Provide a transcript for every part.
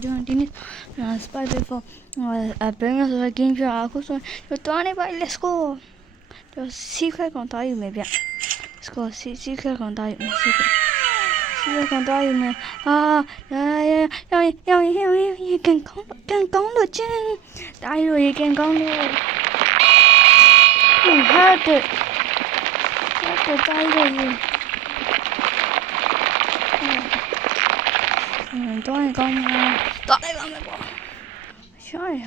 join this spider for bring us a game for aku so you don't buy let's go just secret 講打要未必 let's go secret 講打要未 secret 講打要未啊要更講了真打要已經講了hard 打要已都係咁啊！打你諗咩噃？想一下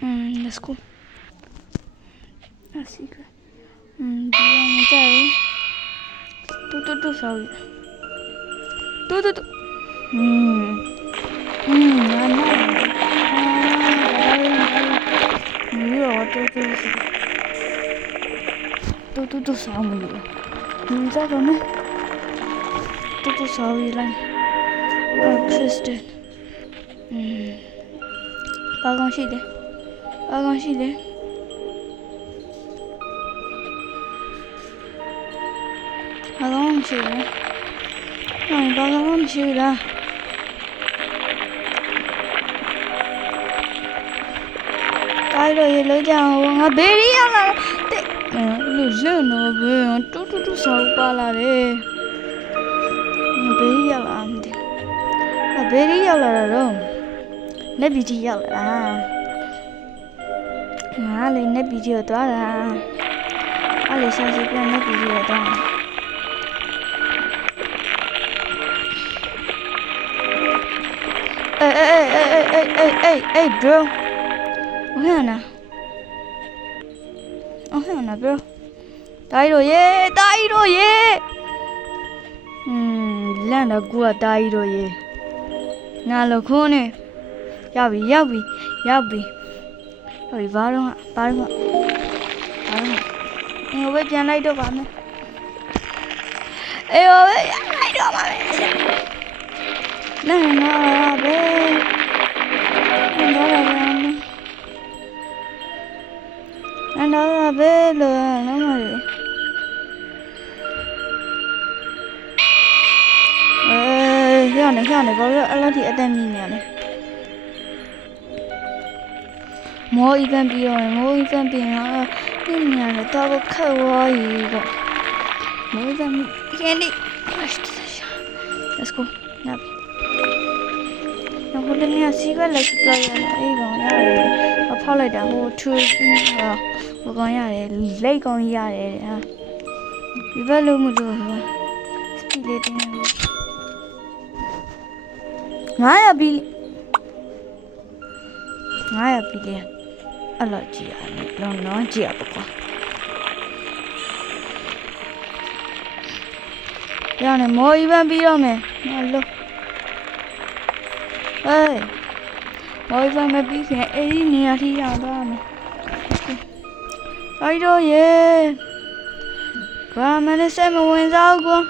，let's go。啊，是個，不要我再，都少一，都，沒有啊，都少沒有，你再講咩？都少一啦。Kristen 八公系列啦打到也老家伙我别离了对热闹呗都少巴啦嘞我别离了ဘယ်ရီရောက်လာတာတော့နက်ပီတီရောက်လာငါလည်းနက်ပီတီကိုသွားတာအားလည်းရှာစီပြန်နက်ပီတီကိုသွားအေး bro ဟဲ့နာ bro တာရီတို့ရေလန့်တော့ကူကတာရီတို့ရေငါလခုံးနေရောက်ပြီဘာတော့ငါပဲပြန်လိုက်တော့ပါမယ်အေးပဲလိုက်တော့ပါမယ်နာပဲနာပဲလို့လုံးမလေးရနေဘာလို့အဲ့လိုထိအတက်မြင့်နေလဲမော event ပြီးတော့မော event ပြီးတော့ဒီနေရာတော့ခက်သွားပြီပေါ့မော event ရင်ဒီ let's go နောက်ဟိုတနေ့စီကလက်ပြရတယ်အေးကောင်ရတယ်အဖောက်လိုက်တာဟိုထူဟိုကောင်ရတယ်လက်ကောင်ရတယ်ဟာဒီဘက်လုံးမလို့ဟို speed လေးတင်းနေ900ပြီလေအဲ့လိုကြည့်ရတယ်လုံးကြည့်ရပါကွာရနေမော် event ပြီးတော့မယ်ငါလို့မော် event မပြီးခင်အဲ့ဒီနေရာထိရောက်သွားမယ်အဲ့တော့ရေကွာမလေးစိတ်မဝင်စားဘူး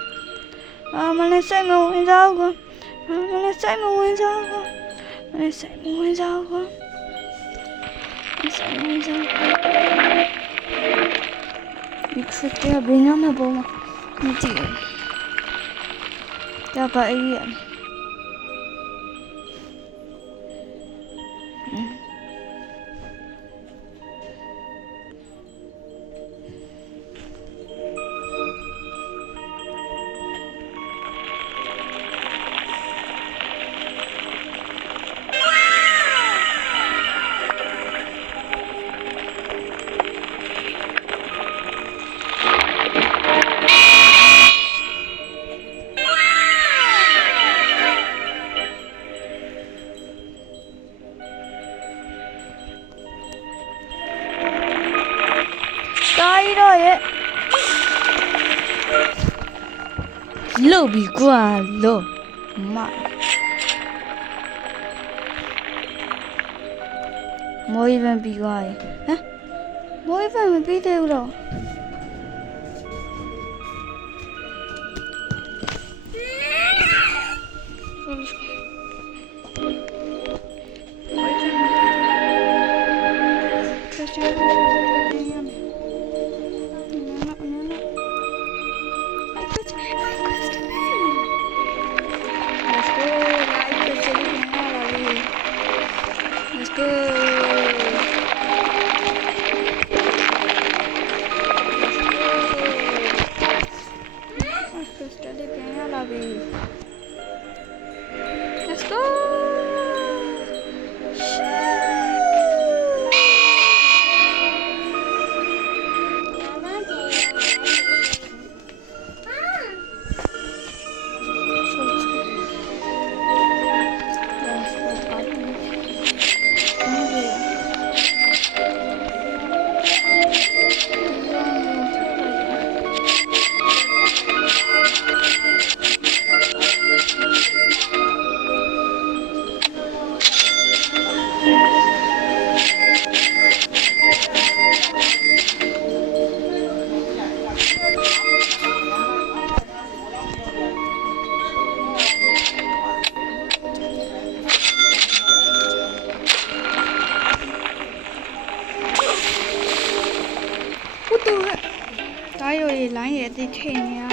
ကွာမလေးစိတ်မဝင်စားဘူးကွာမလေးစိတ်မဝင်စားဘူးဒီခက်တဲ့ဘယ်နာမပေါ်မှာမကြည့်ဒါပါအေးရလုပ်ပြီကွာလို့မော် event ပြီးသွားပြီမော် event မပြီးသေးဘူးတော့ let's go 不对，咋有一蓝叶的菜呢？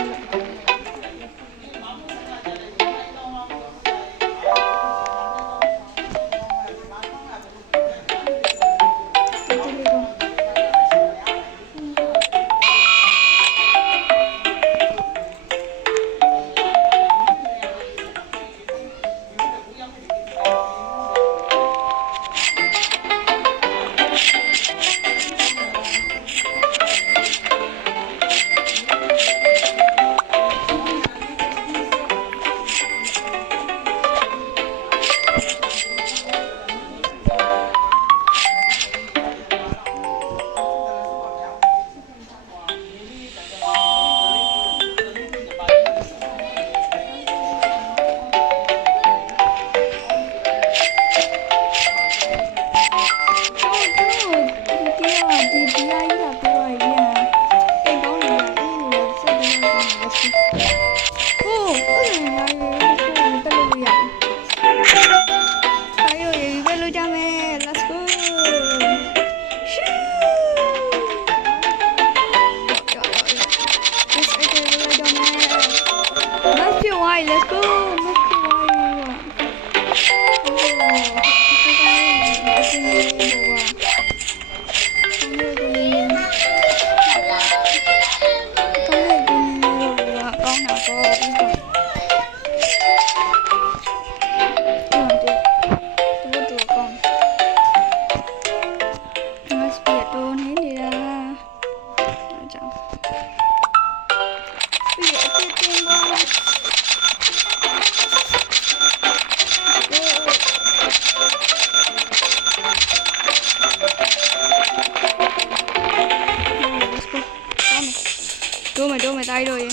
တို့မယ်တိုင်းတို့ရေ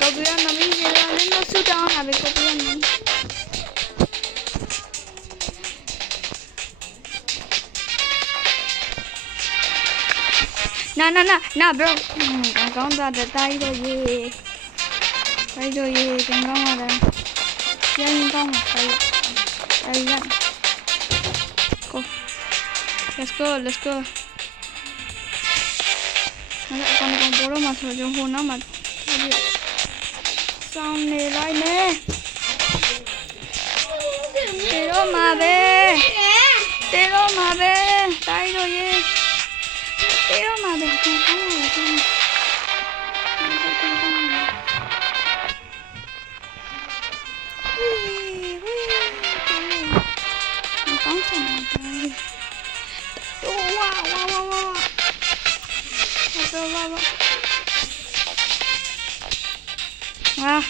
ကော်ပီရနမီးရလည်းနော်ဆူတောင်းတာပဲကော်ပီရနမီးနာ bro ကောင်းတာတိုင်းတို့ရေတိုင်းတို့ရေကောင်းပါတယ်ကျင်းကောင်းတယ်တိုင်းရ go let's go con bố đâu mà thở trong hồn nó mà xong này lại nè tê đâu mà về tay rồi gì tê đâu mà về không có rồi không có chẳng tay wow wow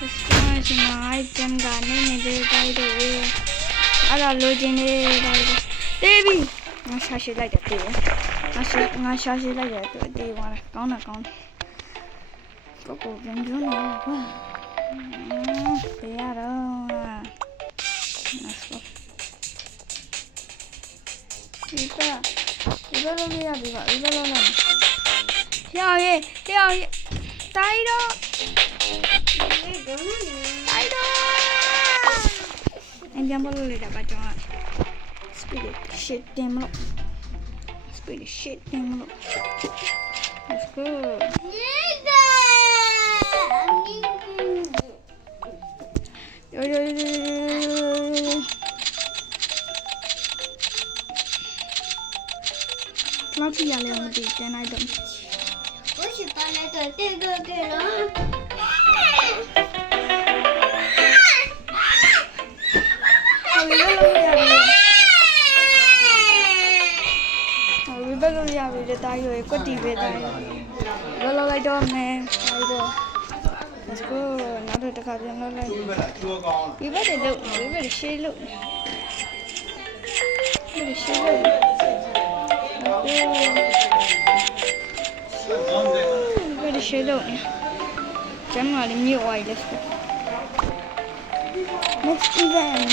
This guy chân gà nên này đây đây đây là lôi trên đây đây baby nó sao sẽ lại được tiền nó sao sẽ lại được tiền mà con có cổ chân dưới này quá bé đâu 이거 해야 돼. 이거 야, 따이로. Em đang bao lời đã bắt cho ạ. Speed shit damn look. Let's go. Yo. Cloudy là một tí cái này đậm. ဘယ်လိုရပြီလဲတားရွယ်ကွက်တီပဲတားလောလောလိုက်တော့မယ်တားတော့ let's go နောက်တစ်ခါပြန်လောက်လိုက်ဒီဘက်တွေလို့ဒီဘက်ရှေးလို့ဒီရှေးလို့ဒီရှေးလို့ကျမ်းမာလေးမြေဝိုင်း let's go next event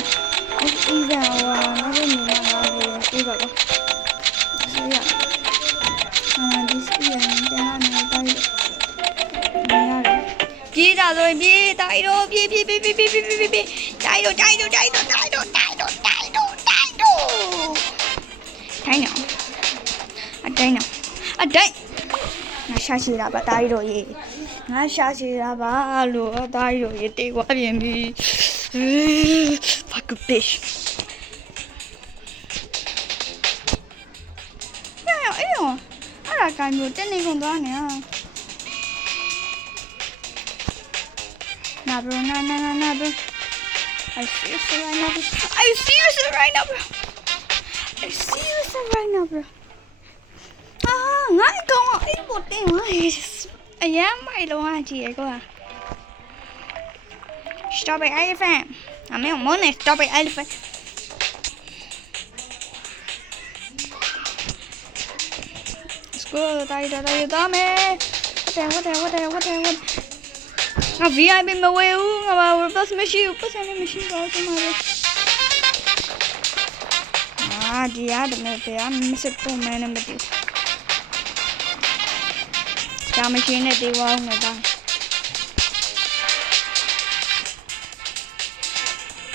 နောက်နေ့မှာပြေးပါတော့ဆိုရthis event တန်းနေတိုင်းပြေးတာဆိုရင်ပြေးတိုင်းတော့ပြေးတိုင်းတော့ထိုင်းအောင်အတိုင်းငါရှာရှိတာပါတိုင်းတော့ရေငါရှာရှိတာပါလို့တိုင်းတော့ရေတေးွားပြင်ပြီ fuck bitch အဲ့ဒါကိုင်းမျိုးတင်းနေကုန်သွားနေဟာနာဘရောနာ bro I see you right now bro ငါကောင်အဲ့ပေါ်တင်လာအရမ်းမိုက်လုံးကြည့်ရကွာ Stop it elephant အမေမနဲ့ Stop it elephant Let's go တိုင်းတော့မယ် What ငါ VIP မဝယ်ဘူးငါဘာ bus မရှိဘူးပတ်စံလည်းမရှိပါဘူးဒီမှာဒီရတယ်မယ်ဗျာမစ်ပုံမှန်နဲ့မတည်ဒါမရှိနဲ့တေးဝအောင်ငါသား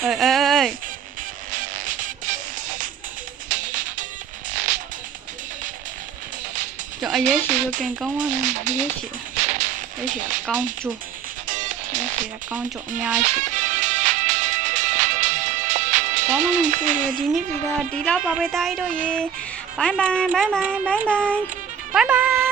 အေးကျွန်အရေးရှိလို့ကန်ကောင်းသွားတယ်ရေးရှိကောင်းကျိုးကောင်းကျိုးအများကြီးဘာမှမရှိဘူးဒီနေ့ဗီဒီယိုဒီလောက်ပါပဲတိုင်းတော့ရေ bye bye